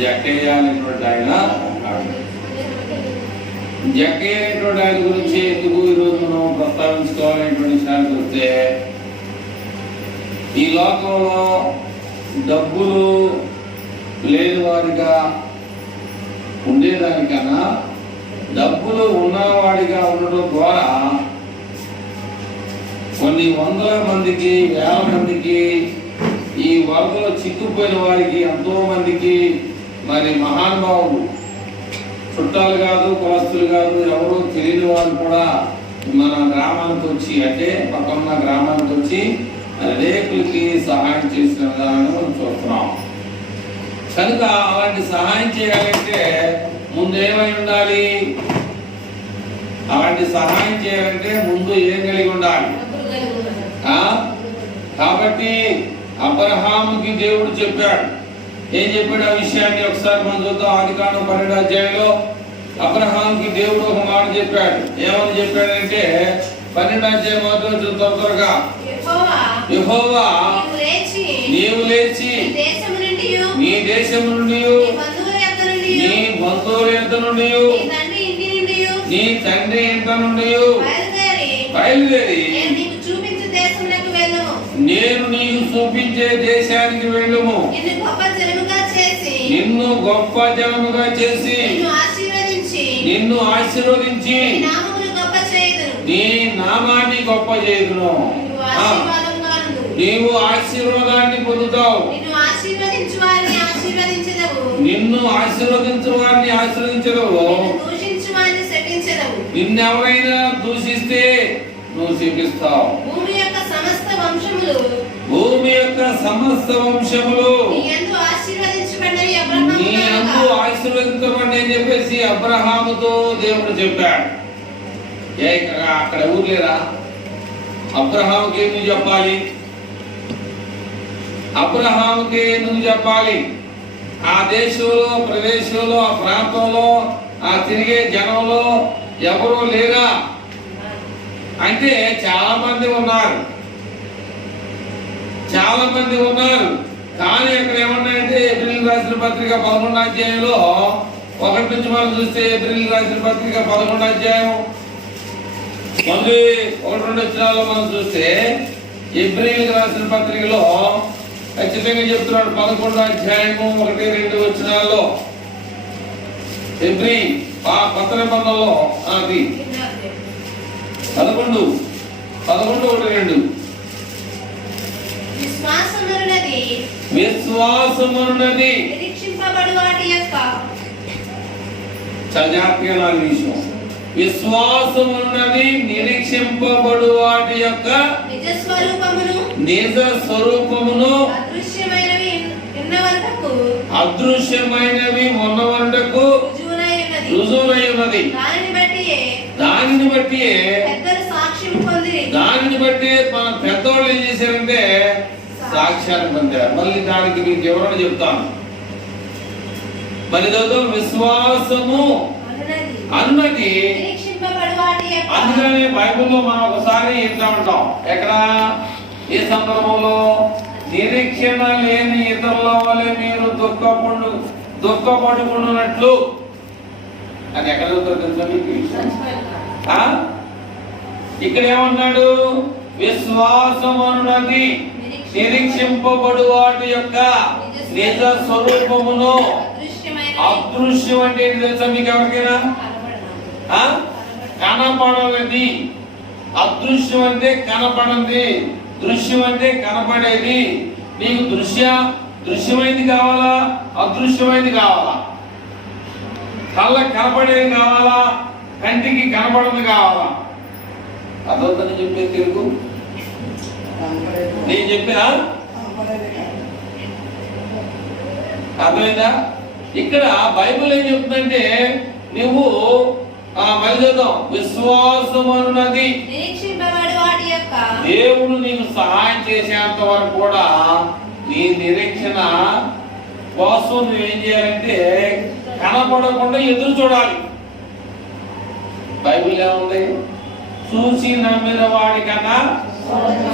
జక్కయ్య అనేటువంటి ఆయన. జక్కయ్య అనేటువంటి ఆయన గురించి ఎందుకు ఈరోజు మనం ప్రస్తావించుకోవాలనేటువంటి విషయానికి వస్తే, ఈ లోకంలో డబ్బులు లేని వారిగా ఉండేదానికన్నా డబ్బులు ఉన్నవాడిగా ఉండడం ద్వారా కొన్ని వందల మందికి, వేల మందికి, ఈ వరదలో చిక్కుపోయిన వారికి ఎంతో మందికి మరి మహానుభావులు, చుట్టాలు కాదు, కులస్తులు కాదు, ఎవరో తెలియని వారు కూడా మన గ్రామానికి వచ్చి, అంటే పక్కన గ్రామానికి వచ్చి అనేకులకి సహాయం చేసిన విధానాన్ని మనం చూస్తున్నాం. కనుక అలాంటి సహాయం చేయాలంటే ముందు ఏమై ఉండాలి? అలాంటి సహాయం చేయాలంటే ముందు ఏం కలిగి ఉండాలి? కాబట్టి అబ్రహాముకి దేవుడు చెప్పాడు. ఏం చెప్పాడు ఆ విషయాన్ని ఒకసారి మనం చూద్దాం. ఆదికాండం 12వ అధ్యాయంలో అబ్రహాముకి దేవుడు ఒక మాట చెప్పాడు. ఏమని చెప్పాడంటే 12వ అధ్యాయం మొదటి త్వరగా, యెహోవా నీవు లేచి నీ దేశము నుండి, నీ బంధువుల యొద్ద నుండి, నీ తండ్రి ఇంట నుండి బయలుదేరి నేను నీకు చూపించే దేశానికి వెళ్ళుము. నిన్ను గొప్ప జనముగా చేసి నిన్ను ఆశీర్వదించి నీ నామాన్ని గొప్ప చేయుదును. నీవు ఆశీర్వాదాన్ని పొందుతావు. నిన్ను ఆశీర్వదించు వారిని ఆశీర్వదించదవు. నిన్నెవరైనా దూషిస్తే నువ్వు శపిస్తావు. భూమి యొక్క సమస్త వంశములు నీ యందు ఆశీర్వదించబడి అని చెప్పేసి అబ్రహాముతో దేవుడు చెప్పాడు. అక్కడ ఊరు లేరా? అబ్రహాముకి నువ్వు చెప్పాలి, అబ్రహాముకి నువ్వు చెప్పాలి. ఆ దేశంలో, ప్రదేశంలో, ఆ ప్రాంతంలో, ఆ తిరిగే జనంలో ఎవరూ లేరా అంటే చాలా మంది ఉన్నారు, చాలా మంది ఉన్నారు. కానీ అక్కడ ఏమన్నాయంటే ఏప్రిల్ రాసిన పత్రిక 11వ అధ్యాయంలో 1 నుంచి మనం చూస్తే, ఏప్రిల్ రాసిన పత్రిక 11వ అధ్యాయం మళ్ళీ 1-2 వచనాల్లో మనం చూస్తే, ఏప్రిల్ రాసిన పత్రికలో ఖచ్చితంగా చెప్తున్నాడు. 11వ అధ్యాయము 1-2 వచనాల్లో ఏప్రిల్ కొత్త నిబంధనలో అది 11-1-2 విశ్వాసమున్నది నిరీక్షింపబడు వాటి యొక్క చజాత్యనాలి విషయం. విశ్వాసమున్నది నిరీక్షింపబడు వాటి యొక్క నిజ స్వరూపమును అదృశ్యమైనవి ఉన్నవరకు రుజువై ఉన్నది. దానిని బట్టి మన పెద్దవాళ్ళు ఏం చేశారంటే సాక్ష్యాన్ని పొందారు. మళ్ళీ దానికి మీకు వివరణ చెప్తాను. మరి విశ్వాసము అన్నది, అందుకని బైబిల్లో మనం ఒకసారి ఇట్లా ఉంటాం. ఎక్కడ, ఏ సందర్భంలో? నిరీక్షణ లేని ఇతరుల వలె మీరు దుఃఖపడుకున్నట్లు అని ఎక్కడ ఇక్కడ ఏమన్నాడు? విశ్వాసం అన్నది నిరీక్షింపబడు వాటి యొక్క నిజ స్వరూపమును అదృశ్యం అంటే ఏంటి తెలుసా మీకు ఎవరికైనా? కనపడనిది. అదృశ్యం అంటే కనపడంది, దృశ్యం అంటే కనపడేది. నీకు దృశ్యమైంది కావాలా, అదృశ్యమైంది కావాలా? కళ్ళకి కనపడేది కావాలా, కంటికి కనపడదు కావాలా? అదొద్దని చెప్పే తెలుగు నేను చెప్పినా అర్థమైందా? ఇక్కడ బైబిల్ ఏం చెప్తుందంటే, నువ్వు మళ్ళీ చదువు, విశ్వాసం అన్నది దేవుడు నీకు సహాయం చేసేంత వరకు కూడా నీ నిరీక్షణ కోసం నువ్వేం చేయాలంటే కనపడకుండా ఎదురు చూడాలి. బైబిల్ ఏముంది? చూసి నమ్మిన వాడి కన్నా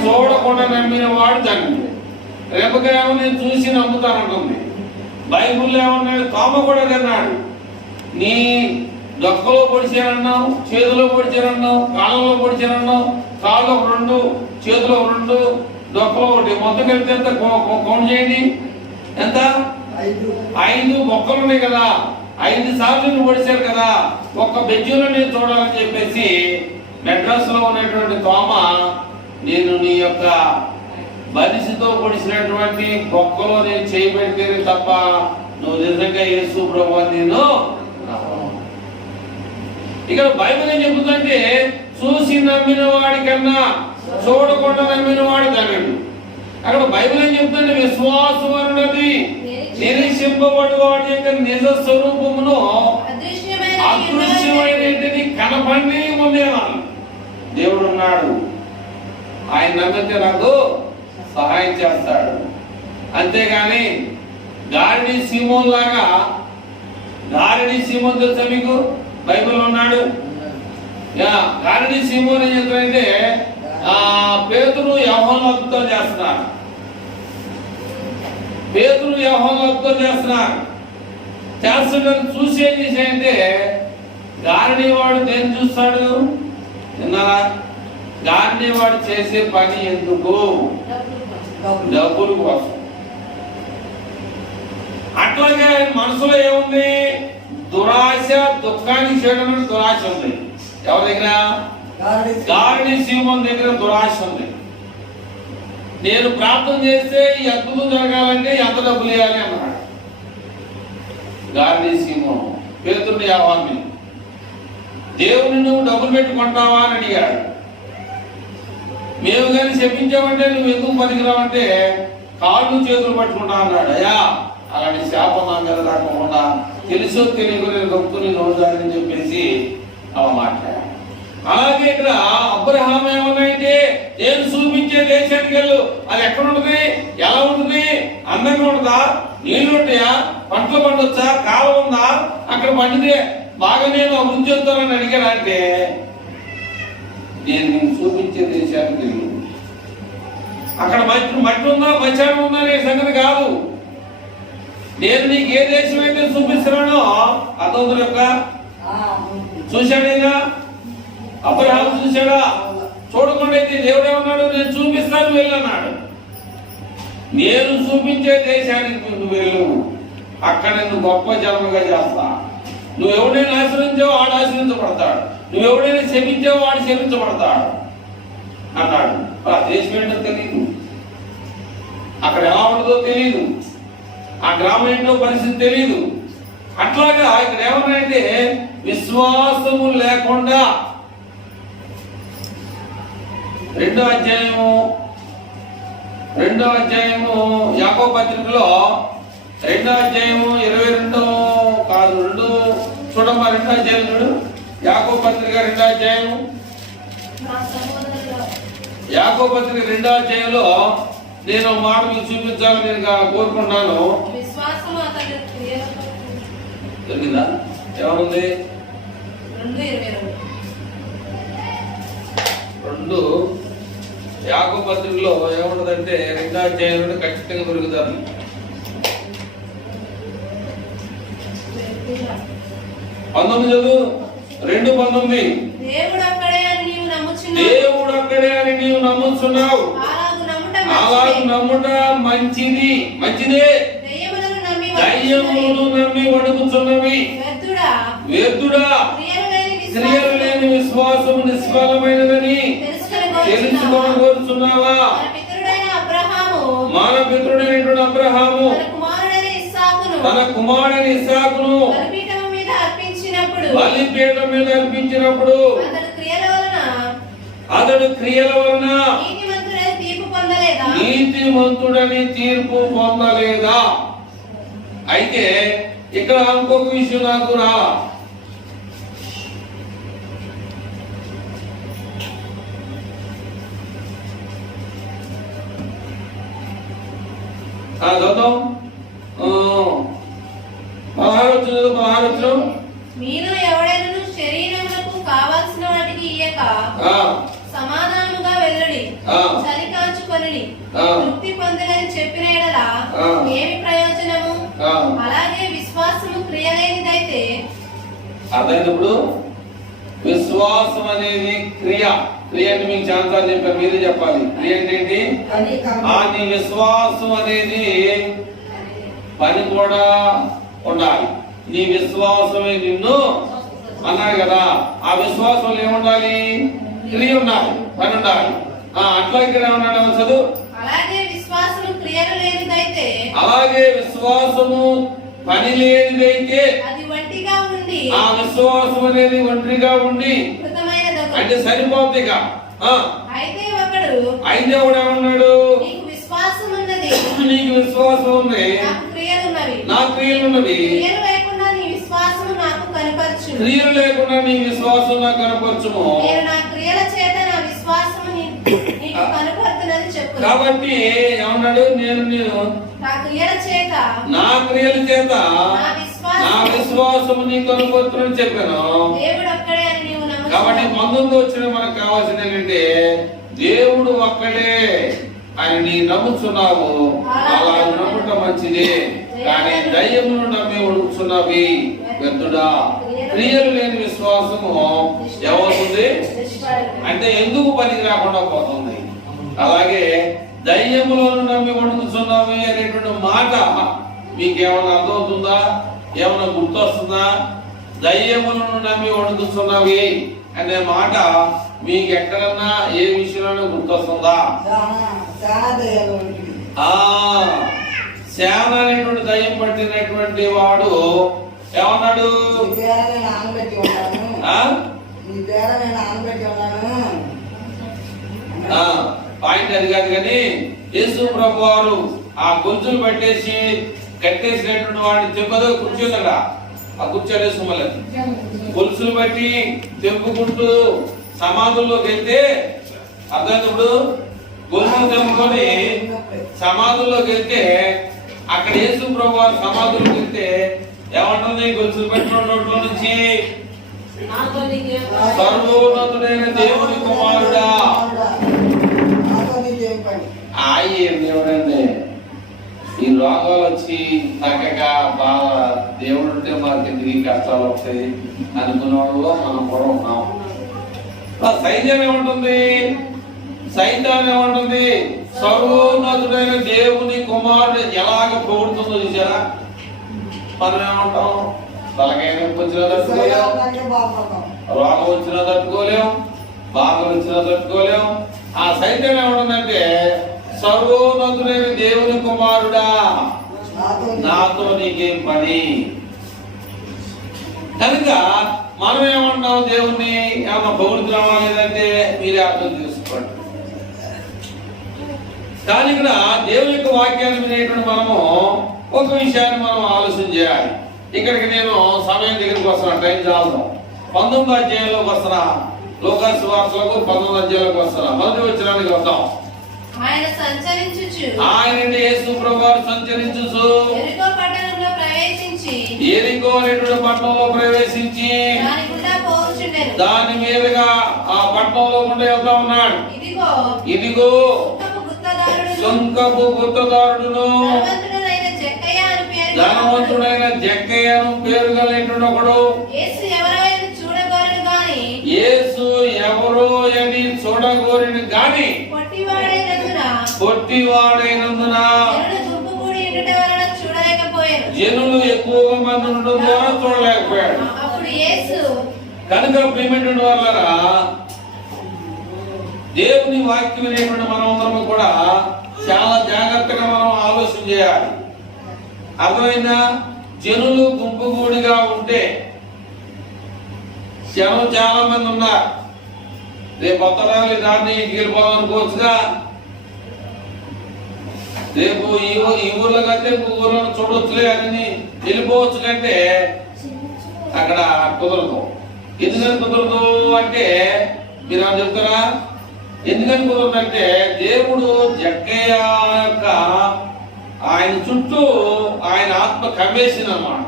చూడకుండా నమ్మిన వాడు ధన్యుడు. రేపక ఏమో నేను చూసి నమ్ముతానంటుంది. బైబుల్లో ఏమన్నాడు? తోమ కూడా తిన్నాడు. నీ డొక్కలో పొడిచానన్నావు, చేతిలో పొడిచానన్నావు, కాళ్ళలో పొడిచానన్నావు. కాళ్ళు ఒక 2, చేతిలో ఒక 2, డొక్కలో 1. మొత్తం కలిపితే ఎంత కౌంట్ చేయండి? ఎంత? 5 బొక్కలు ఉన్నాయి కదా, 5 సార్లు నువ్వు పొడిచారు కదా. ఒక్క బెజ్జంలో నేను చూడాలని చెప్పేసి మెడ్రాస్ లో ఉన్నటువంటి తోమ, నేను నీ యొక్క బలిసితో పొడిచినటువంటి బొక్కలో నేను చేయబెడితేనే తప్ప నువ్వు నిజంగా యేసు ప్రభు అని నేను. ఇక్కడ బైబిల్ ఏం చెబుతుందంటే చూసి నమ్మిన వాడి కన్నా చూడకుండా నమ్మిన వాడు ధన్యుడు. అక్కడ బైబిల్ ఏం చెబుతుందంటే విశ్వాసం అన్నది నిరీక్షింపబడు వాడి యొక్క నిజ స్వరూపమును అదృశ్యమైనది కనపడి ఉంది అన్నాడు. దేవుడు ఉన్నాడు, ఆయన నమ్మితే నాకు సహాయం చేస్తాడు. అంతేగాని గారిడి సీమోన్ లాగా, గారిడి సీమోన్ తెలుసా మీకు? బైబిల్లో ఉన్నాడు. గారిడి సీమోన్ ఏం చెప్తాడంటే పేతురు యోహాను అద్భుతం చేస్తున్నాడు. పేతురు యోహాను అద్భుతం చేస్తున్నాడు. చేస్తుందని చూసి ఏం చేశాడంటే గారిడి వాడు దేన్ని చూస్తాడు? విన్నారా? గారిడి వాడు చేసే పని ఎందుకు? డబ్బుల కోసం. అట్లాగే మనసులో ఏముంది? దురాశ, దుఃఖానికి చేయడం దురాశ ఉంది. ఎవరి దగ్గర? గారిడి సీమోన్ దగ్గర దురాశ ఉంది. నేను ప్రార్థన చేస్తే ఈ అద్భుతం జరగాలంటే ఎంత డబ్బులు ఇవ్వాలి అన్నాడు గారిడి సీమోన్ పేతురుని, యోహాన్ని. దేవుని నువ్వు డబ్బులు పెట్టుకుంటావా అని అడిగాడు. మేము కానీ చెప్పించామంటే నువ్వు ఎందుకు పనికిరావంటే కాళ్ళు చేతులు పట్టుకుంటా అన్నాడు. అయ్యా, అలాంటి శాపం నా మీద రాకుండా తెలుసో తెలియకు నేను గొప్పని నోదారని చెప్పేసి అలా మాట్లాడాడు. అలాగే ఇక్కడ అబ్రహాం ఏమన్నాయంటే నేను చూపించే దేశానికి వెళ్ళు. అది ఎక్కడ ఉంటుంది? ఎలా ఉంటుంది? అందంగా ఉంటుందా? నీళ్ళు ఉంటాయా? పంటలు పండొచ్చా? కాలం ఉందా? అక్కడ పండితే బాగా నేను అభివృద్ధి చెందుతానని అడిగాడు. అంటే నేను నీకు చూపించే దేశానికి వెళ్ళు. అక్కడ మట్టి ఉందా, మచ్చాడు ఉందా అనే సంగతి కాదు. నేను నీకు ఏ దేశం అయితే చూపిస్తున్నానో అతను యొక్క చూశాడైనా అబ్రహాము చూశాడా? చూడకుండా అయితే దేవుడు ఏమన్నాడు? నేను చూపిస్తాను వెళ్ళన్నాడు. నేను చూపించే దేశానికి నువ్వు వెళ్ళు, అక్కడ నువ్వు గొప్ప జన్మగా చేస్తా. నువ్వు ఎవడైనా ఆశ్రయించావో వాడు ఆశ్రయించబడతాడు, నువ్వు ఎవడైనా శమించావో వాడు శమించబడతాడు అన్నాడు. ఆ దేశం ఏంటో తెలియదు, అక్కడ ఎలా ఉంటుందో తెలియదు, ఆ గ్రామం ఏంటో పరిస్థితి తెలియదు. అట్లాగా ఇక్కడ ఏమన్నాయంటే విశ్వాసము లేకుండా 2వ అధ్యాయము యాకోబు పత్రికలో 2వ అధ్యాయము 22 కాదు 2 చూడమ్మా 2వ అధ్యాయం చూడు. యాకోబు పత్రిక 2వ అధ్యాయము, యాకోబు పత్రిక 2వ అధ్యాయంలో నేను మాట మీకు చూపించాలని నేను కోరుకుంటున్నాను. జరిగిందా? ఎవరుంది? 2 యాకోబు పత్రికలో ఏముంటదంటే 2వ అధ్యాయంలో ఖచ్చితంగా దొరుకుతారు. 19 చదువు. 2:19 దేవుడు అక్కడే అని నీవు నమ్ముచున్నావు, అలాగ నమ్ముట మంచిది, మంచిదే. దయ్యములను నమ్మి వణుకుచున్నవి వ్యర్థుడా, క్రియలు లేని విశ్వాసము నిష్ఫలమైనదని తెలుసుకొని కోరుచున్నావా? మన పితరుడైనటువంటి అబ్రహాము తన కుమారుడైన ఇస్సాకును బలిపీఠం మీద అర్పించినప్పుడు అతడు క్రియల వలన నీతిమంతుడని తీర్పు పొందలేదా? అయితే ఇక్కడ ఇంకొక విషయం నాకు రా. చదువు 16 మీరు ఎవడైనా శరీరములకు కావాల్సిన వాటికి ఇయ్యక సమాధానముగా వెళ్ళడి, చలి కాచుకొని పుచ్చుకొనిడి. ఆ. తృప్తి పొందునని చెప్పిన యెడల ఆ. ఏమి ప్రయోజనము? ఆ. అలాగే విశ్వాసము క్రియలేనిదైతే అదైనప్పుడు విశ్వాసం అనేది క్రియ. క్రియ అంటే మీకు చాలాసార్లు చెప్పారు, మీరే చెప్పాలి. క్రియ అంటే ఏంటి? నీ విశ్వాసం అనేది పని కూడా ఉండాలి. నీ విశ్వాసమే నిన్ను అన్నాడు కదా. ఆ విశ్వాసంలో ఏముండాలి? క్రియ ఉండాలి, పని ఉండాలి. అట్లా ఇక్కడ ఏమన్నాడు చదువు. అలాగే విశ్వాసము క్రియలు లేనిదైతే, అలాగే విశ్వాసము పని లేనిదైతే, అది ఒంటిగా ఉండి ఆ విశ్వాసం అనేది ఒంటరిగా ఉండి కృతమైనదగును. అంటే సరిపోతుందిగా. అయితే ఒకడు అయితే కూడా ఏమన్నాడు? నీకు విశ్వాసం ఉన్నది, నీకు విశ్వాసం ఉంది, నాకు క్రియలున్నవి. నా క్రియలు ఉన్నవి. క్రియలు లేకుండా నీ విశ్వాసము నాకు కనపరచు. క్రియలు లేకుండా నీ విశ్వాసం నాకు కనపరచుము. నేను నా క్రియల చేత నా విశ్వాసము నీకు కనపడుతున్నది చెప్పు. కాబట్టి ఏమన్నాడు? నేను నా క్రియల చేత నా క్రియల చేత నా నా విశ్వాసము నీకు కనపరుచునని చెప్పాను. దేవుడు ఒక్కడే అని నీవు నమ్ముతున్నావు. కాబట్టి ముందు వచ్చిన మనకు కావాల్సింది ఏంటంటే దేవుడు ఒక్కడే అని నీ నమ్ముతున్నావు. అలా నమ్ముట మంచిది. కానీ దయ్యమును నమ్మి ఉడుకుతున్నవి వ్యర్థుడా. క్రియలు లేని విశ్వాసము ఏమవుతుంది అంటే ఎందుకు పనికి రాకుండా పోతుంది. అలాగే దయ్యములను నమ్మి వణుకుతున్నావి అనేటువంటి మాట మీకేమన్నా అర్థమవుతుందా? ఏమన్నా గుర్తొస్తుందా? దయ్యములను నమ్మి వణుకుతున్నవి అనే మాట మీకు ఎక్కడన్నా ఏ విషయంలో గుర్తొస్తుందా? శాన అనేటువంటి దయ్యం పట్టినటువంటి వాడు ఏమన్నాడు? పాయింట్ అది కాదు కానీ యేసు ప్రభు వారు ఆ గొంతులు పట్టేసి కట్టేసినటువంటి వాడిని తెప్పదో కూర్చోదరా. ఆ కూర్చోలేసుకోమని గొలుసులు బట్టి తెంపుకుంటూ సమాధుల్లోకి వెళ్తే అర్థమైనప్పుడు గొలుసులు తెంపుకొని సమాధుల్లోకి వెళ్తే అక్కడ యేసు ప్రభు వారు సమాధుల్లోకి వెళ్తే ఏమంటుంది? గొలుసులు పెట్టిన నోట్లో నుంచి సర్వోన్నతుడైన దేవుని కుమారుడా. దేవుడండి ఈ రోగాలు వచ్చి తగ్గక బాగా దేవుడు ఉంటే మనకి ఎందుకు కష్టాలు వస్తాయి అనుకున్నాడు మనం కూడా ఉన్నాం. సైన్యం ఏమంటుంది? సైతాన్ ఏమంటుంది? సర్వోన్నతుడైన దేవుని కుమారుడు ఎలాగ పొగుడుతుందో చూసారా? మనం ఏమంటాం? తలకాయ నొప్పి వచ్చినా తట్టుకోలేం, రోగం వచ్చినా తట్టుకోలేం, బాధలు వచ్చినా తట్టుకోలేం. ఆ సైతం ఏమంటుందంటే సర్వోన్నతుడైన దేవుని కుమారుడా నాతో నీకేం పని. కనుక మనం ఏమంటాం? దేవుణ్ణి ఏమన్నా పొగుడుతున్నామా లేదంటే మీరే అర్థం చేసుకోండి. కానీ ఇక్కడ దేవుని యొక్క వాక్యాన్ని వినేటువంటి మనము ఒక విషయాన్ని మనం ఆలోచన చేయాలి. ఇక్కడికి నేను సమయం దగ్గరికి వస్తున్నా, టైం చాలు. 19వ అధ్యాయంలోకి వస్తున్నా, లోకాసు సువార్తలకు 19వ అధ్యాయంలోకి వస్తున్నా. మొదటి వచనానికి వద్దాం. ఆయన సంచరించుచు ఆయన యేసు ప్రభువారు సంచరించుచు యెరికో పట్టణంలో ప్రవేశించి యెరికో అనేటువంటి పట్టణంలో ప్రవేశించి దాని గుండా పోవుచుండెను. దాని మీదుగా ఆ పట్టణంలో గుండా వెళ్తా ఉన్నాడు. ఇదిగో సుంకపు గుత్తదారుడును ధనవంతుడైన జక్కయ్యను పేరు కలిగిన ఒకడు యేసు ఎవరో అని చూడగోరిని గాని పొట్టివాడైనందున జనులు ఎక్కువగా మంది ఉండడం ద్వారా చూడలేకపోయాడు. కనుక ప్రియమైనటువంటి వాళ్ళరా, దేవుని వాక్యం అనేటువంటి మనమందరం కూడా చాలా జాగ్రత్తగా మనం ఆలోచన చేయాలి. అర్థమైందా? జనులు గుంపుగూడిగా ఉంటే జనం చాలా మంది ఉన్నారు. రేపు అత్తరాలి దాన్ని ఇంటికి వెళ్ళిపోదాం అనుకోవచ్చుగా. రేపు ఈ ఊర్లో కంటే ఊర్లో చూడొచ్చులే అని వెళ్ళిపోవచ్చు కంటే అక్కడ కుదరదు. ఎందుకని కుదరదు అంటే మీరు ఏమన్నా చెప్తారా? ఎందుకని కుదరదు అంటే దేవుడు జక్కయ్య యొక్క ఆయన చుట్టూ ఆయన ఆత్మ కమ్మేసింది అన్నమాట.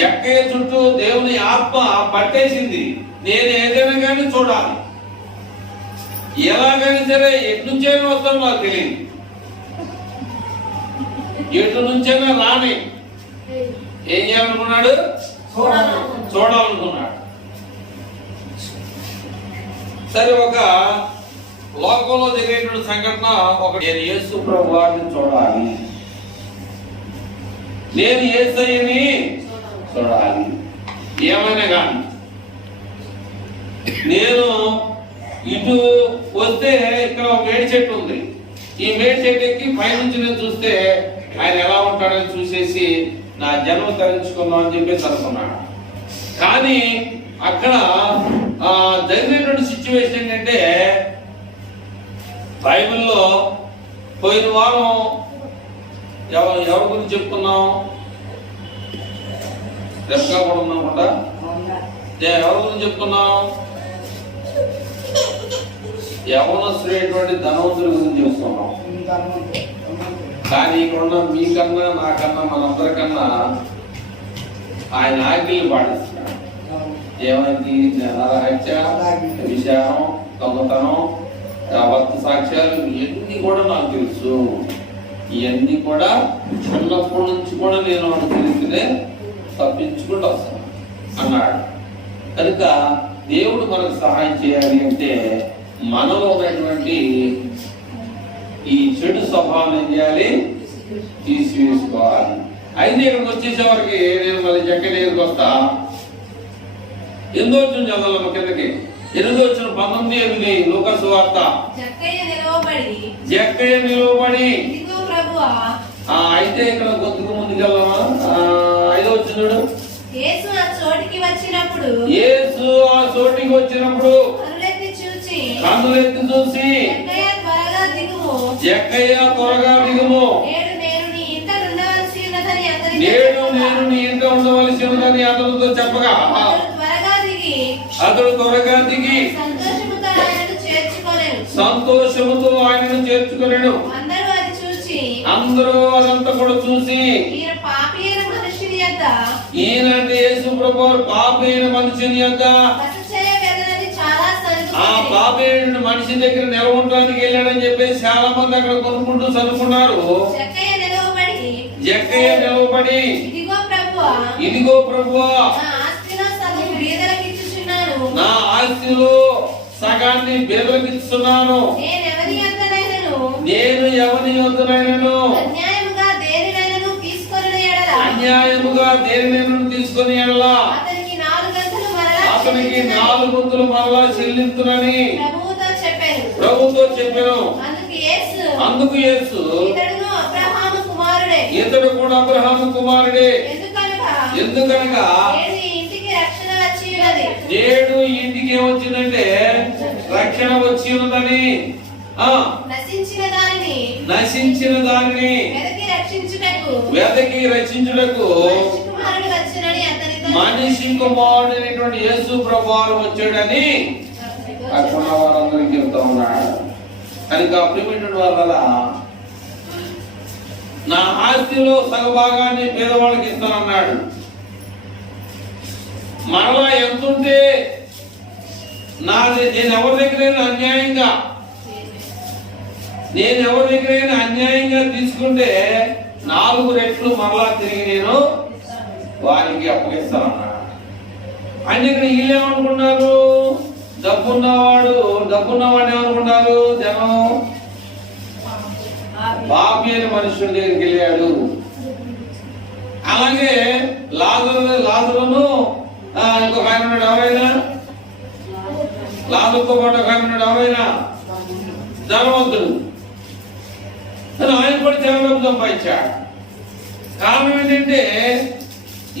జక్కయ్య చుట్టూ దేవుని ఆత్మ పట్టేసింది. నేను ఏదైనా కానీ చూడాలి. ఎలాగైనా సరే ఎటు నుంచైనా వస్తాను నాకు తెలియదు, ఎటు నుంచైనా రాని ఏం చేయాలనుకున్నాడు, చూడాలనుకున్నాడు. సరే, ఒక లోకంలో జరిగేటువంటి సంఘటన ఒక, నేను యేసు ప్రభు వారిని చూడాలి, నేను యేసయ్యని చూడాలి. ఏమైనా కానీ నేను ఇటు వస్తే ఇక్కడ ఒక మేడి చెట్టు ఉంది, ఈ మేడి చెట్టు ఎక్కి పైనుంచి నేను చూస్తే ఆయన ఎలా ఉంటాడని చూసేసి నా జన్మ తరించుకుందాం అని చెప్పేసి అనుకున్నాడు. కానీ అక్కడ జరిగినటువంటి సిచ్యువేషన్ ఏంటంటే, బైబిల్లో పోయిన వారం ఎవరి గురించి చెప్పుకున్నాం, రెప్కా కూడా ఉన్నాకుండా ఎవరి గురించి చెప్పుకున్నాం, యవనస్తుడైనటువంటి ధనవంతుడి గురించి చెప్పుకున్నాం. కానీ ఇక్కడ ఉన్న మీకన్నా నాకన్నా మనందరికన్నా ఆయన ఆజ్ఞలు పాటిస్తున్నాడు. ఏమైంది, నరహత్య, విషయం, దొంగతనం, అబద్ధ సాక్ష్యాలు, ఇవన్నీ కూడా నాకు తెలుసు, ఇవన్నీ కూడా చిన్నప్పటి నుంచి కూడా నేను అనుసరిస్తేనే తప్పించుకుంటూ వస్తాను అన్నాడు. కనుక దేవుడు మనకు సహాయం చేయాలి అంటే మనలో ఉన్నటువంటి ఈ చెడు స్వభావం ఏం చేయాలి, తీసివేసుకోవాలి. అయితే ఇక్కడికి వచ్చేసేవారికి నేను మళ్ళీ జక్క దగ్గరికి వస్తా. 8వ వచనం చదవాలమ్మ కిందకి. 8వ వచనం 19:8 లూకా సువార్త. జక్కయ్య నిలవబడి ఇదిగో ప్రభువా. అయితే ఇక్కడ కొద్దిగా ముందుకెళ్ళామా, 5వ వచనం. యేసు ఆ చోటికి వచ్చినప్పుడు కన్నులెత్తి చూసి జక్కయ్య త్వరగా దిగుము, నేడు నేను నీ ఇంట ఉండవలసి ఉన్నదని అతనితో చెప్పగా అతడు త్వరగా దిగి సంతోషముతో ఆయనను చేర్చుకొనెను. అందరూ అదంతా కూడా చూసి ఈయనంటే యేసు ప్రభువు పాపి అయిన మనుషుని యొక్క ఆ పాపి అయిన మనిషి దగ్గర నిలవడానికి వెళ్ళాడని చెప్పేసి చాలా మంది అక్కడ కొనుక్కుంటూ చదువుకున్నారు. జక్కయ్య నిలవబడి ఇదిగో ప్రభువా, నా ఆస్తిలో సగాన్ని బేదలకు ఇస్తున్నాను, నేను ఎవరి యొద్దనైనను అన్యాయముగా దేనినైనా తీసుకొని ఎడలా అతనికి 4 వంతులు మరలా చెల్లించునని ప్రభుతో చెప్పాను. అందుకు యేసు ఇతడు కూడా అబ్రహాము కుమారుడే, ఎందుకనగా నేడు ఇంటికి ఏమొచ్చిందంటే రక్షణ వచ్చి ఉన్నదని, నశించిన దానిని వెతకి రక్షించుటకు మనిషి కుమారుడైనటువంటి యేసు ప్రభువారు వచ్చాడని అక్కడ వారందరికీ చెప్తా ఉన్నాడు. కనుక ప్రియమైనటువంటి వారలా, నా ఆస్తిలో సగభాగాన్ని పేదవాళ్ళకి ఇస్తానన్నాడు. మరలా ఎంతుంటే నాది, నేను ఎవరి దగ్గరైనా అన్యాయంగా తీసుకుంటే 4 రెట్లు మరలా తిరిగి నేను వారికి అప్పగిస్తానన్నాడు. అంటే ఇక్కడ వీళ్ళేమనుకున్నారు, డబ్బున్నవాడు ఏమనుకున్నారు జనం, పాపి అయిన మనుషుల దగ్గరికి వెళ్ళాడు. అలాగే లాజరును ఇంకొక ఆయన ఉన్నాడు, ఎవరైనా లాజరుతో పాటు ఒక ఆయన ఉన్నాడు, ఎవరైనా ధనవంతుడు, ఆయన కూడా చాలా డబ్బు సంపాదించాడు. కారణం ఏంటంటే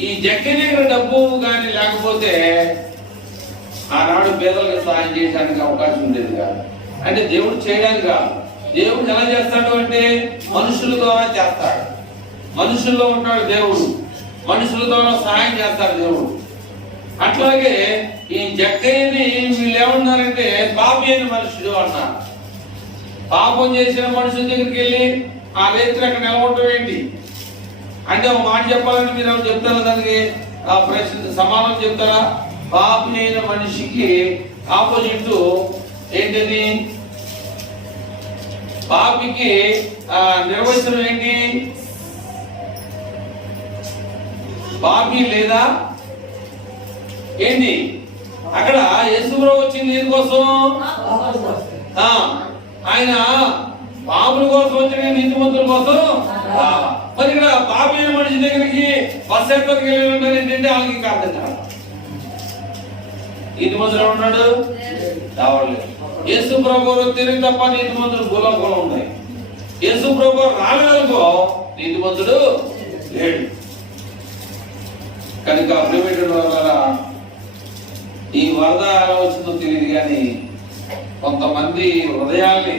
ఈ జక్కయ్య దగ్గర డబ్బు కానీ లేకపోతే ఆనాడు పేదలకు సహాయం చేయడానికి అవకాశం ఉండేది కాదు. అంటే దేవుడు చేయడానికి కాదు, దేవుడు ఎలా చేస్తాడు అంటే మనుషుల ద్వారా చేస్తాడు. మనుషుల్లో ఉంటాడు దేవుడు, మనుషుల ద్వారా సహాయం చేస్తాడు దేవుడు. అట్లాగే ఈ జక్కయ్యని వీళ్ళు ఏమన్నారంటే పాపి అయిన మనుషుడు అన్నారు. పాపం చేసిన మనుషుల దగ్గరికి వెళ్ళి ఆ రైతులు అక్కడ నిలబడటం ఏంటి అంటే, ఒక మాట చెప్పాలని మీరు చెప్తారా, దానికి ఆ ప్రశ్న సమాధానం చెప్తారా? పాపి అయిన మనిషికి ఆపోజిట్ ఏంటది? పాపికి నిర్వచనం ఏంటి? పాపి లేదా ఏంటి? అక్కడ యేసుప్రభు వచ్చింది దేనికోసం? ఆయన పాపుల కోసం వచ్చిన, నీతిమంతుల కోసం. మరి ఇక్కడ పాపి అయిన మనిషి దగ్గరికి బస్ ఎక్కడికి వెళ్ళి ఏంటంటే వాళ్ళకి అర్థం కాదు. నీతిమంతులు ఉన్నాడు రావట్లేదు. యేసు ప్రభు తిరిగి తప్ప నీతిమంతుడు భూలోకంలో ఉన్నాయి. యేసు ప్రభు రాలేదనుకో నీతిమంతుడు లేడు. కనుక ప్రియమైన వాళ్ళారా, ఈ వరద ఎలా వచ్చిందో తెలియదు కానీ కొంతమంది హృదయాల్ని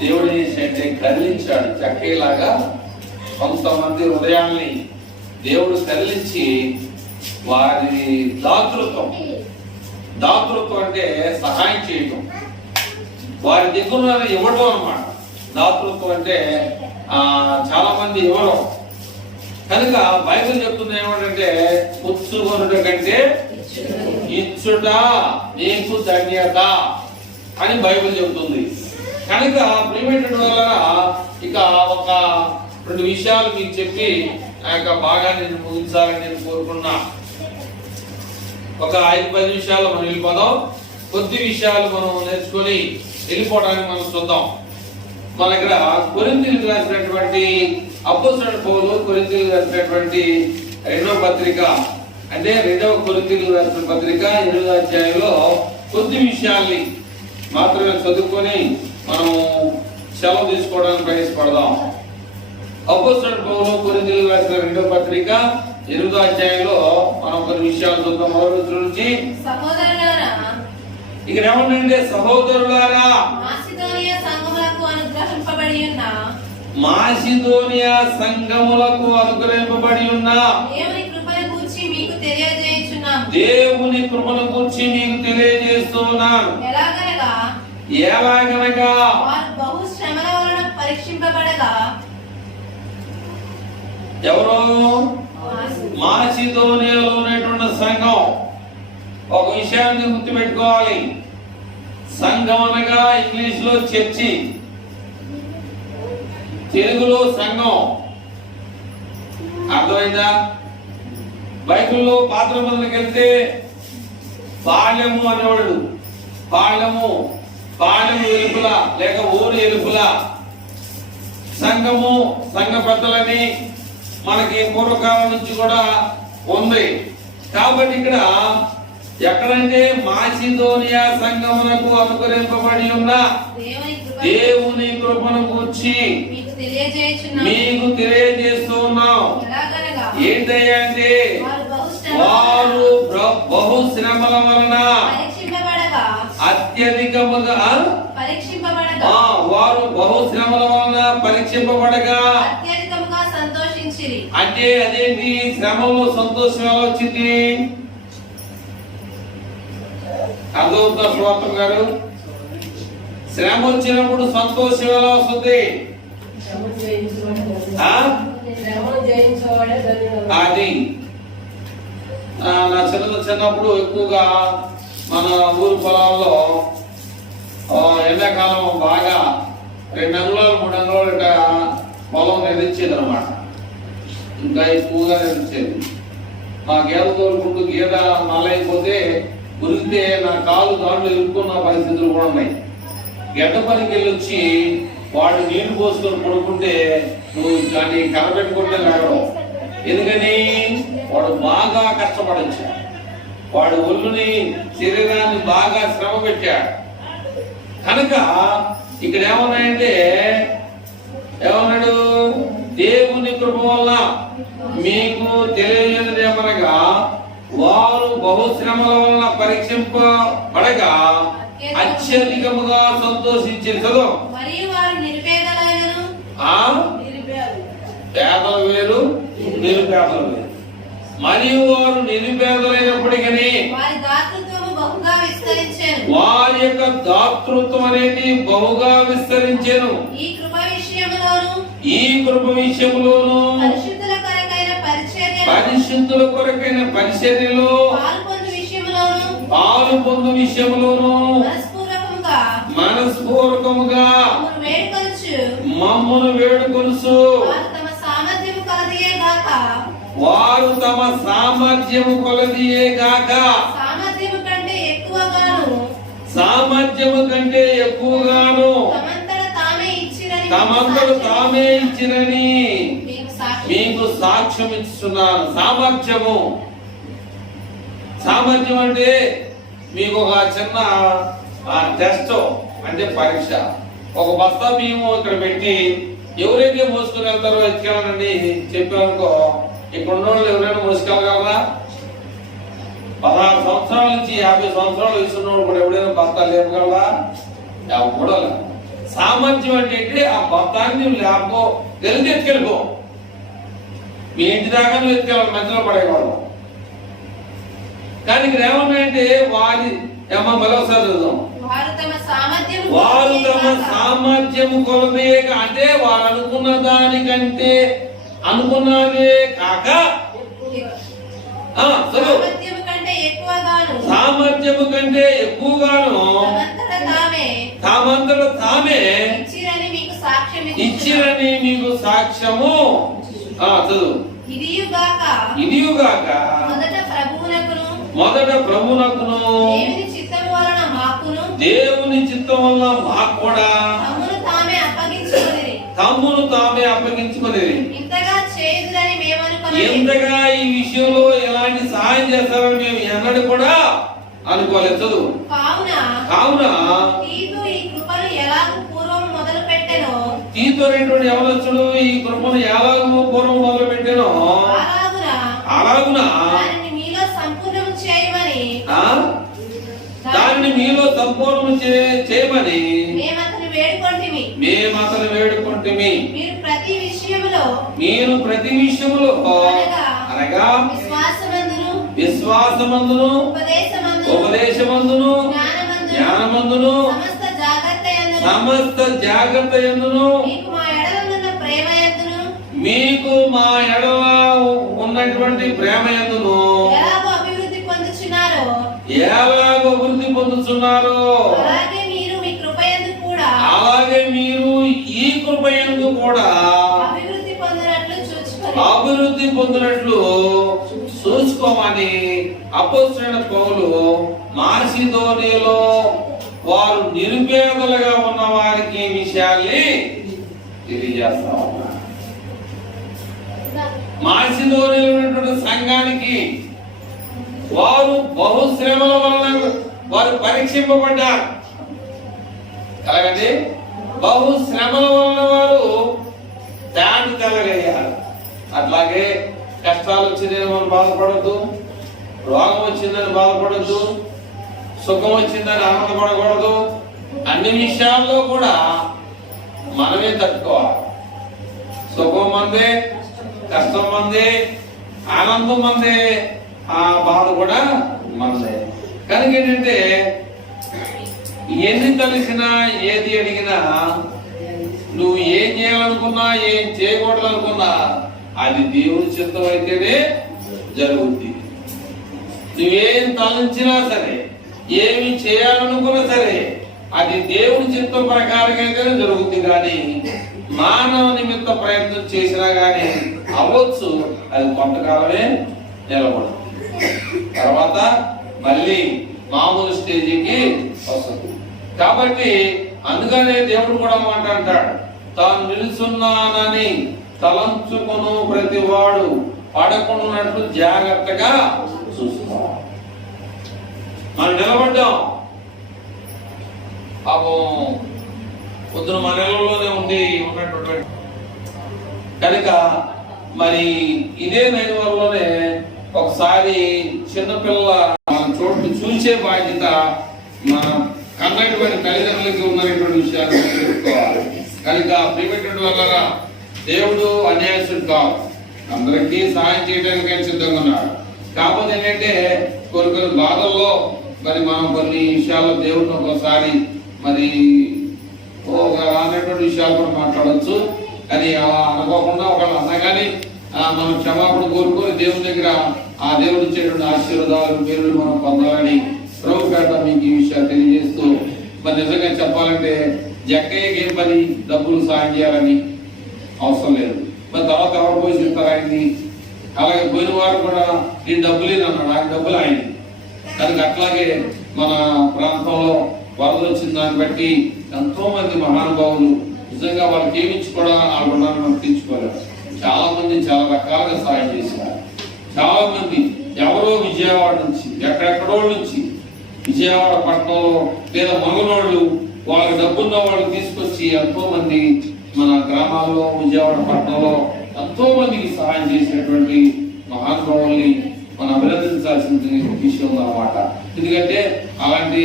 దేవుడు చేసే కదిలించాడు. చక్కేలాగా కొంతమంది హృదయాల్ని దేవుడు కదిలించి వారి దాతృత్వం అంటే సహాయం చేయటం, వారి దగ్గర ఇవ్వడం అన్నమాట. దాతృత్వం అంటే చాలా మంది ఇవ్వడం. కనుక బైబిల్ చెప్తుంది ఏమంటే పుచ్చుకొనుట కంటే ఇచ్చుట నీకు ధన్యత అని బైబిల్ చెబుతుంది. కనుక ప్రియమైన వల్ల ఇక ఒక 2 విషయాలు మీకు చెప్పి ఆ యొక్క భాగాన్ని ముగించాలని నేను కోరుకున్నా. ఒక 5-10 నిమిషాలు మనం వెళ్ళిపోదాం. కొద్ది విషయాలు మనం నేర్చుకొని వెళ్ళిపోవడానికి మనం చూద్దాం. మన ఇక్కడ కొరింథీయులకు రాసినటువంటి అపోస్తలుడైన పౌలు కొరింథీయులకు రాసినటువంటి 2వ పత్రిక, అంటే 2వ కొరింథీయులకు రాసిన పత్రిక 8వ అధ్యాయంలో కొద్ది విషయాల్ని మాత్రమే చదువుకొని మనం సెలవు తీసుకోవడానికి ప్రయత్నపడదాం. అపోస్తలుడైన పౌలు కొరింథీయులకు రాసిన 2వ పత్రిక 8వ అధ్యాయంలో మనం కొన్ని విషయాలు చూద్దాం. మొదటి నుంచి ఇక్కడ ఏమంటే సహోదరులారా, మాసిదోనియా సంఘములకు అనుగ్రహింపబడి ఉన్న దేవుని కృపను గూర్చి మీకు తెలియజేస్తున్నాను. ఎలాగనగా వారు బహు శ్రమల వలన పరీక్షింపబడగా, ఎవరో మాసిదోనియాలో ఉన్నటువంటి సంఘం. ఒక విషయాన్ని గుర్తుపెట్టుకోవాలి. సంఘం అనగా ఇంగ్లీష్ లో చర్చి, తెలుగులో సంఘం. అర్థమైందా? బైబిల్లో పాత నిబంధనకి వెళ్తే పాళ్యము అనేవాడు. పాళ్యము ఎలుపుల లేక ఊరు ఎలుపుల. సంఘము, సంఘ పెద్దలని మనకి పూర్వకాలం నుంచి కూడా ఉంది. కాబట్టి ఇక్కడ ఎక్కడంటే మాసిదోనియా సంఘమునకు అనుగ్రహింపబడి ఉన్న దేవుని కృపను గూర్చి మీకు తెలియజేస్తున్నాం. ఏంటయ్యా అంటే వారు బహు శ్రమల వలన అత్యధికముగా వారు బహు శ్రమల వలన పరీక్షింపబడగా అంటే అదేంటి? శ్రమలో సంతోషం ఎలా వచ్చింది? అర్థమవుతుందా సువార్తం గారు? శ్రమ వచ్చినప్పుడు సంతోషం ఎలా వస్తుంది? అది నా చిన్నప్పుడు ఎక్కువగా మన ఊరు పొలాల్లో ఎండాకాలం బాగా 2 అంగుళాలు 3 అంగుళాలు ఇట్లా పొలం నిర్మించేది అనమాట. ఇంకా ఎక్కువగా నిర్మించేది. మా గేద తోలుకుంటూ గీత నలైపోతే ఉరిగితే నా కాలు దాంట్లో ఇరుక్కున్న పరిస్థితులు కూడా ఉన్నాయి. గడ్డ పనికి వెళ్ళి వచ్చి వాడు నీళ్లు పోసుకొని పడుకుంటే నువ్వు దాన్ని కనబెట్టుకుంటే లేవడం. ఎందుకని? వాడు బాగా కష్టపడచ్చు. వాడు ఒళ్ళుని శరీరాన్ని బాగా శ్రమ పెట్టాడు. కనుక ఇక్కడ ఏమన్నాయంటే, ఏమన్నాడు? దేవుని కృప వల్ల మీకు తెలియజేయమనగా వారు బహుశ్రమల వలన పరీక్షింపబడగా అత్యధికముగా సంతోషించేది. పేదలు వేరు, నిరుపేదలు వేరు. మరియు వారు నిరుపేదలైనప్పటికీ వారి యొక్క దాతృత్వం అనేది బహుగా విస్తరించెను. ఈ కృప విషయంలోను పరిశుద్ధుల కొరకైన పరిచర్యలో పాలు పొందు విషయంలోను మనస్పూర్వకముగా మమ్మును వేడుకొనుసు వారు తమ సామర్థ్యము కలదియే గాక వారు తమ సామర్థ్యము కొలదియే గాక సామర్థ్యము కంటే ఎక్కువగాను సామర్థ్యము కంటే ఎక్కువగాను తమంతట తామే ఇచ్చిరని మీకు సాక్ష్యం ఇస్తున్నాను. సామర్థ్యం అంటే మీకు ఒక చిన్న టెస్ట్ అంటే పరీక్ష. ఒక బస్తా మేము ఇక్కడ పెట్టి ఎవరైతే మోసుకుని వెళ్తారో ఎత్తుకెళ్ళండి చెప్పామనుకో, ఇక్కడ ఉన్న వాళ్ళు ఎవరైనా మోసుకెళ్ళగలరా? 16 సంవత్సరాల నుంచి 50 సంవత్సరాలు ఇస్తున్నప్పుడు కూడా ఎవరైనా బస్తా లేపగలరా? కూడా సామర్థ్యం అంటే ఆ బస్తాన్ని లేపో వెళ్తే ఎత్తుకెళ్ళిపో, మీ ఇంటి దాకా నువ్వు ఎత్తుకెళ్ళాలి, మధ్యలో పడేవాళ్ళం. కానీ ఇక్కడ ఏమన్నాయంటే వారి మరోసారి చదువుదాం, వారు తమ సామర్థ్యము కొలదేక అంటే వారు అనుకున్న దానికంటే అనుకున్నదే కాక సామర్థ్యము కంటే ఎక్కువగాను తామంతట తామే ఇచ్చిరని మీకు సాక్ష్యము చదువు. ఇదియుగాక మొదట ప్రభువునకును దేవుని చిత్తం వలన మాకు కూడా తమ్మును తామే అప్పగించుకుని ఎంతగా ఈ విషయంలో ఎలాంటి సహాయం చేస్తారని మేము ఎన్నడూ కూడా అనుకోలేదు. చదువు. కావున తీతో అనేటువంటి యవనస్తుడు ఈ కృపను ఎలాగో పూర్వం మొదలు పెట్టానో అలాగున దానిని మీలో సంపూర్ణం చేయమని మేము అతను వేడుకుంటుమి. మీరు ప్రతి విషయములో అనగా విశ్వాసమందును ఉపదేశమందును జ్ఞానమందును సమస్త జాగ్రత్త యందును మీకు మా ఎడల ఉన్నటువంటి ప్రేమ యందును ఎలాగో అభివృద్ధి పొందుచున్నారో అలాగే మీరు ఈ కృప యందు కూడా అభివృద్ధి పొందినట్లు చూసుకోమని అపోస్తలుడైన పౌలు మాసిదోనియలో వారు నిరుపేదలుగా ఉన్న వారికి ఈ విషయాల్ని తెలియజేస్తా ఉన్నారు. మాసిదోనియలో ఉన్నటువంటి సంఘానికి వారు బహుశ్రమల వలన వారు పరీక్షింపబడ్డారు. అలాగండి, బహుశ్రమల వలన వారు దాన్ని తెల్లగయ్యారు. అట్లాగే కష్టాలు వచ్చిందని మనం బాధపడద్దు, రోగం వచ్చిందని బాధపడద్దు, సుఖం వచ్చిందని ఆనందపడకూడదు. అన్ని విషయాల్లో కూడా మనమే తట్టుకోవాలి. సుఖం మందే, కష్టం మందే, ఆనందం మందే, ఆ బాధ కూడా మనదే. కనుక ఏంటంటే ఎన్ని తెలిసినా ఏది అడిగినా నువ్వు ఏం చేయాలనుకున్నా ఏం చేయకూడదు అనుకున్నా అది దేవుని చిత్తం అయితేనే జరుగుద్ది. నువ్వేం తలంచినా సరే, ఏమి చేయాలనుకున్నా సరే అది దేవుని చిత్తం ప్రకారంగా అయితేనే జరుగుద్ది. కానీ మానవ నిమిత్త ప్రయత్నం చేసినా గానీ అవ్వచ్చు, అది కొంతకాలమే నిలబడదు, తర్వాత మళ్ళీ మామూలు స్టేజీకి వస్తుంది. కాబట్టి అందుకనే దేవుడు కూడా అంటాడు, తాను నిలుచున్నానని తలంచుకును ప్రతి వాడు పడకున్నట్లు జాగ్రత్తగా చూసుకోవాలి. మనం నిలబడ్డాం, పాపం పొద్దున మన నెలలోనే ఉన్నటువంటి కనుక మరి ఇదే 9 వరలోనే ఒకసారి చిన్నపిల్ల మన చోటు చూసే బాధ్యత మన కన్నటువంటి తల్లిదండ్రులకి ఉన్నటువంటి విషయాన్ని తెలుసుకోవాలి. కనుక ప్రియమైనటువంటి వల్ల దేవుడు అన్యాయస్తుడు కాదు, అందరికీ సహాయం చేయడానికి సిద్ధంగా ఉన్నాడు. కాకపోతే ఏంటంటే కొన్ని బాధల్లో మరి మనం కొన్ని విషయాల్లో దేవుడిని ఒకసారి మరి అనేటువంటి విషయాలు కూడా మాట్లాడచ్చు. కానీ అలా అనుకోకుండా ఒకళ్ళు అన్నా కానీ మనం క్షమాపణ కోరుకొని దేవుని దగ్గర ఆ దేవుడు ఇచ్చేటువంటి ఆశీర్వాదాలు పేర్లు మనం పొందాలని ప్రభుపేట మీకు ఈ విషయాలు తెలియజేస్తూ, మరి నిజంగా చెప్పాలంటే జక్కయ్యకి ఏం పని డబ్బులు సాయం చేయాలని అవసరం లేదు. మరి తర్వాత ఎవరు పోషిస్తారు ఆయన్ని? అలాగే పోయిన వారు కూడా నేను డబ్బులు అన్నాడు, ఆయన డబ్బులు ఆయన. కనుక అట్లాగే మన ప్రాంతంలో వరద వచ్చిన దాన్ని బట్టి ఎంతో మంది మహానుభావులు నిజంగా వాళ్ళకి ఏమించి కూడా వాళ్ళ రుణాన్ని మనం తీర్చుకోలేరు. చాలా మంది చాలా రకాలుగా సాయం చేశారు. చాలా మంది ఎవరో విజయవాడ నుంచి ఎక్కడెక్కడో నుంచి విజయవాడ పట్టణంలో లేదా మంగళోళ్ళు వాళ్ళకి డబ్బున్న వాళ్ళు తీసుకొచ్చి ఎంతో మంది మన గ్రామాల్లో విజయవాడ పట్టణంలో ఎంతో మందికి సహాయం చేసినటువంటి మహానుభావుల్ని మనం అభినందించాల్సిన విషయం అన్నమాట. ఎందుకంటే అలాంటి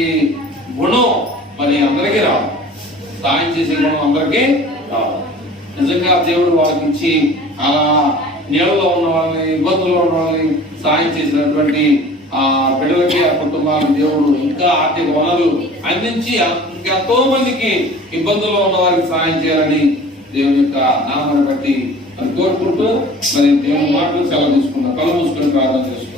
గుణం మరి అందరికీ రావు, సహాయం చేసే గుణం అందరికీ రావు. నిజంగా దేవుడు వాళ్ళకి ఇచ్చి ఆ నీళ్ళలో ఉన్న వాళ్ళని, ఇబ్బందుల్లో ఉన్న వాళ్ళని సాయం చేసినటువంటి ఆ బిడ్డలకి, ఆ కుటుంబానికి దేవుడు ఇంకా ఆర్థిక వనరులు అందించి ఎంతో మందికి ఇబ్బందుల్లో ఉన్న వారికి సాయం చేయాలని దేవుని యొక్క నామాన్ని బట్టి అని కోరుకుంటూ మరి దేవుని మాటలు సెలవు తీసుకున్నాం. కళ్ళు మూసుకొని ప్రార్థన చేసుకుంటాం.